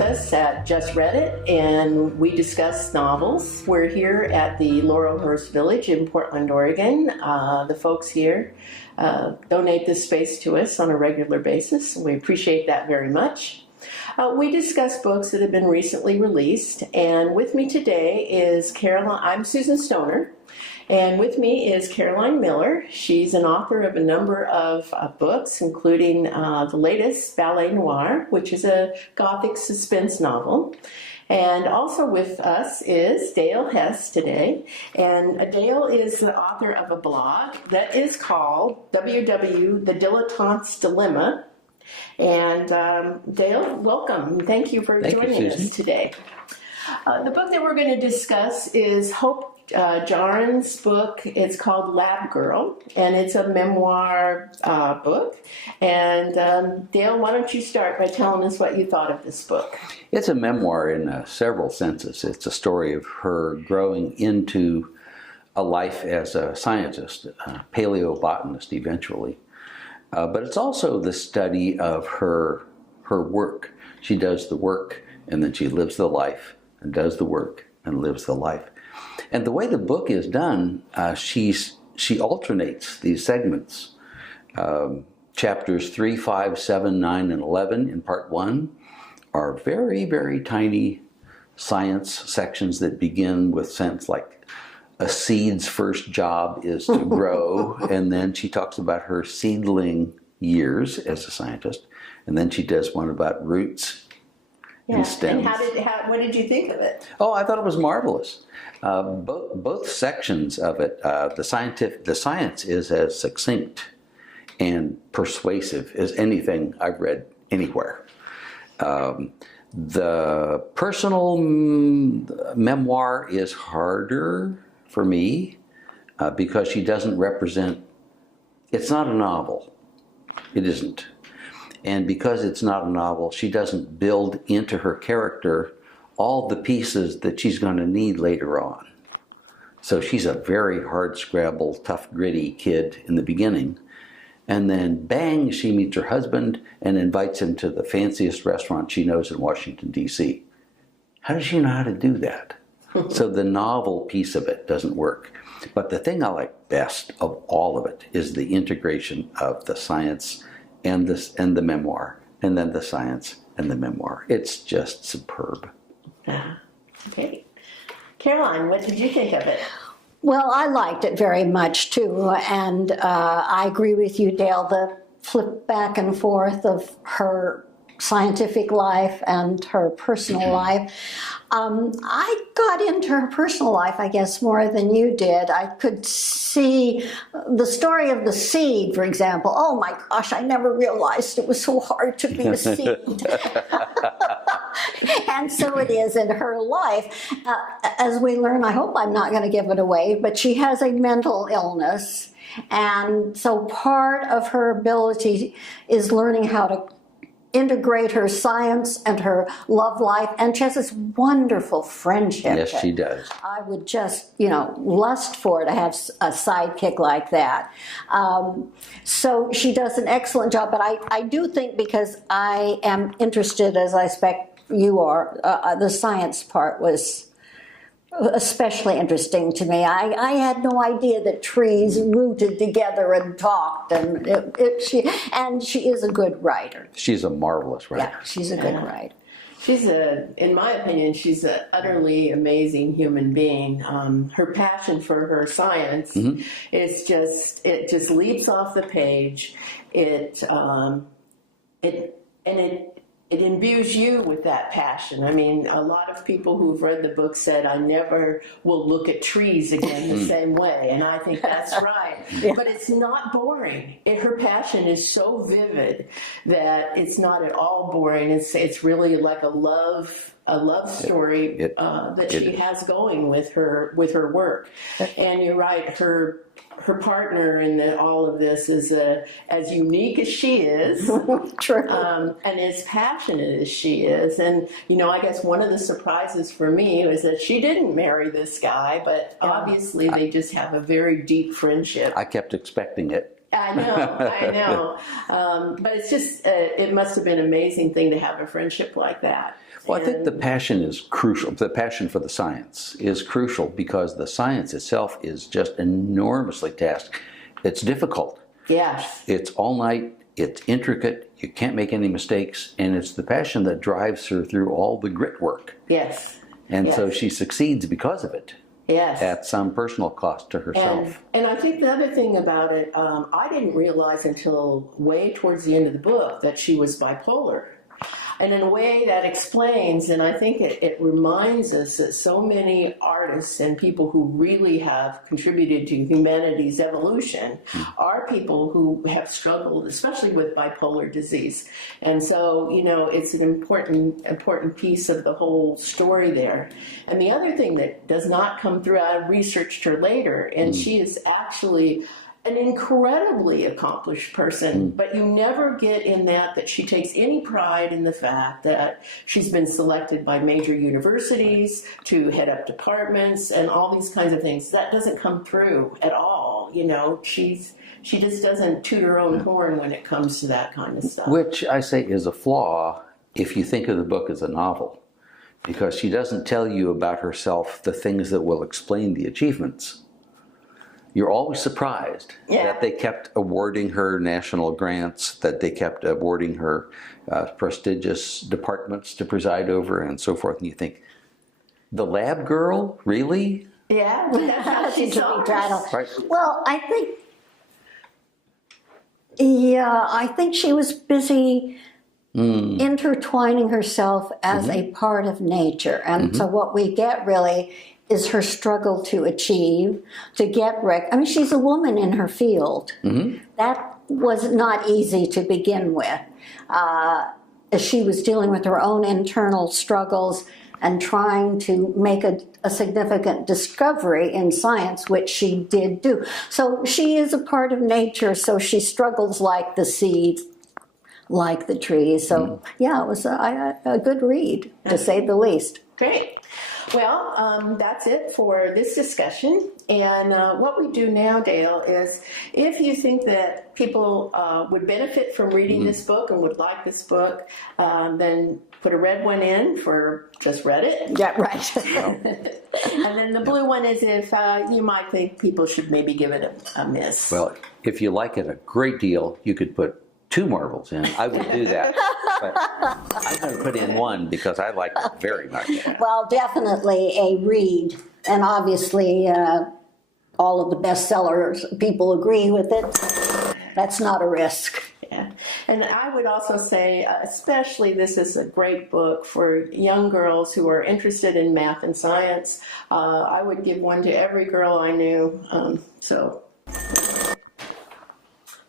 with us at Just Read It, and we discuss novels. We're here at the Laurelhurst Village in Portland, Oregon. The folks here donate this space to us on a regular basis, and we appreciate that very much. We discuss books that have been recently released, and with me today is Caroline. I'm Susan Stoner. And with me is Caroline Miller. She's an author of a number of books, including the latest, Ballet Noir, which is a Gothic suspense novel. And also with us is Dale Hess today. And Dale is the author of a blog that is called WW, The Dilettante's Dilemma. And Dale, welcome. Thank you for joining us today. The book that we're going to discuss is Hope Jaren's book. It's called Lab Girl, and it's a memoir book. And Dale, why don't you start by telling us what you thought of this book? It's a memoir in several senses. It's a story of her growing into a life as a scientist, a paleobotanist eventually. But it's also the study of her work. She does the work, and then she lives the life, and does the work, and lives the life. And the way the book is done, she alternates these segments. Chapters 3, 5, 7, 9, and 11 in part 1 are very, very tiny science sections that begin with sense like a seed's first job is to grow, and then she talks about her seedling years as a scientist, and then she does one about roots and stems. And what did you think of it? Oh, I thought it was marvelous. Both sections of it, the science is as succinct and persuasive as anything I've read anywhere. The personal memoir is harder for me because she doesn't represent. It's not a novel. It isn't. And because it's not a novel, she doesn't build into her character all the pieces that she's going to need later on. So she's a very hard-scrabble, tough, gritty kid in the beginning. And then, bang, she meets her husband and invites him to the fanciest restaurant she knows in Washington, D.C. How does she know how to do that? So the novel piece of it doesn't work. But the thing I like best of all of it is the integration of the science and the memoir, and then the science and the memoir. It's just superb. Okay. Caroline, what did you think of it? Well, I liked it very much too, and I agree with you, Dale, the flip back and forth of her scientific life and her personal life. I got into her personal life, I guess, more than you did. I could see the story of the seed, for example. Oh my gosh, I never realized it was so hard to be a seed. And so it is in her life. As we learn, I hope I'm not going to give it away, but she has a mental illness. And so part of her ability is learning how to integrate her science and her love life, and she has this wonderful friendship. Yes, she does. I would just, lust for to have a sidekick like that. So she does an excellent job, but I do think, because I am interested, as I expect you are, the science part was especially interesting to me. I had no idea that trees rooted together and talked, and she is a good writer. She's a marvelous writer. Yeah, she's a good writer. In my opinion, she's an utterly amazing human being. Her passion for her science is it just leaps off the page. It imbues you with that passion. I mean, a lot of people who've read the book said, I never will look at trees again the same way. And I think that's right. Yeah. But it's not boring. Her passion is so vivid that it's not at all boring. It's really like a love story that she has going with her work. And you're right, her partner in all of this is as unique as she is. True. And as passionate as she is. And, I guess one of the surprises for me was that she didn't marry this guy, but obviously they just have a very deep friendship. I kept expecting it. I know. But it's just, it must have been an amazing thing to have a friendship like that. Well, I think the passion is crucial. The passion for the science is crucial because the science itself is just enormously tasked. It's difficult. Yes. It's all night. It's intricate. You can't make any mistakes. And it's the passion that drives her through all the grit work. Yes. And yes. so she succeeds because of it. Yes. At some personal cost to herself. And I think the other thing about it, I didn't realize until way towards the end of the book that she was bipolar. And in a way that explains, and I think it reminds us that so many artists and people who really have contributed to humanity's evolution are people who have struggled, especially with bipolar disease. And so, you know, it's an important piece of the whole story there. And the other thing that does not come through, I researched her later, and she is actually an incredibly accomplished person, but you never get in that she takes any pride in the fact that she's been selected by major universities to head up departments and all these kinds of things. That doesn't come through at all. You know, she just doesn't toot her own horn when it comes to that kind of stuff. Which I say is a flaw if you think of the book as a novel, because she doesn't tell you about herself the things that will explain the achievements. You're always surprised that they kept awarding her national grants, that they kept awarding her prestigious departments to preside over and so forth. And you think, the lab girl? Really? Yeah, that's how she saw herself. Right. Well, I think she was busy intertwining herself as a part of nature. And so what we get really is her struggle to achieve, to get I mean, she's a woman in her field. That was not easy to begin with. As she was dealing with her own internal struggles and trying to make a significant discovery in science, which she did do. So she is a part of nature, so she struggles like the seeds, like the trees. So yeah, it was a good read, to say the least. Great. Well, that's it for this discussion. And what we do now, Dale, is if you think that people would benefit from reading this book and would like this book, then put a red one in for just read it. Yeah, right. And then the blue one is if you might think people should maybe give it a miss. Well, if you like it a great deal, you could put 2 marbles in. I would do that. But I'm going to put in 1 because I like it very much. Well, definitely a read. And obviously, all of the bestsellers, people agree with it. That's not a risk. Yeah. And I would also say, especially this is a great book for young girls who are interested in math and science. I would give one to every girl I knew.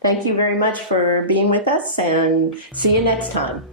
Thank you very much for being with us, and see you next time.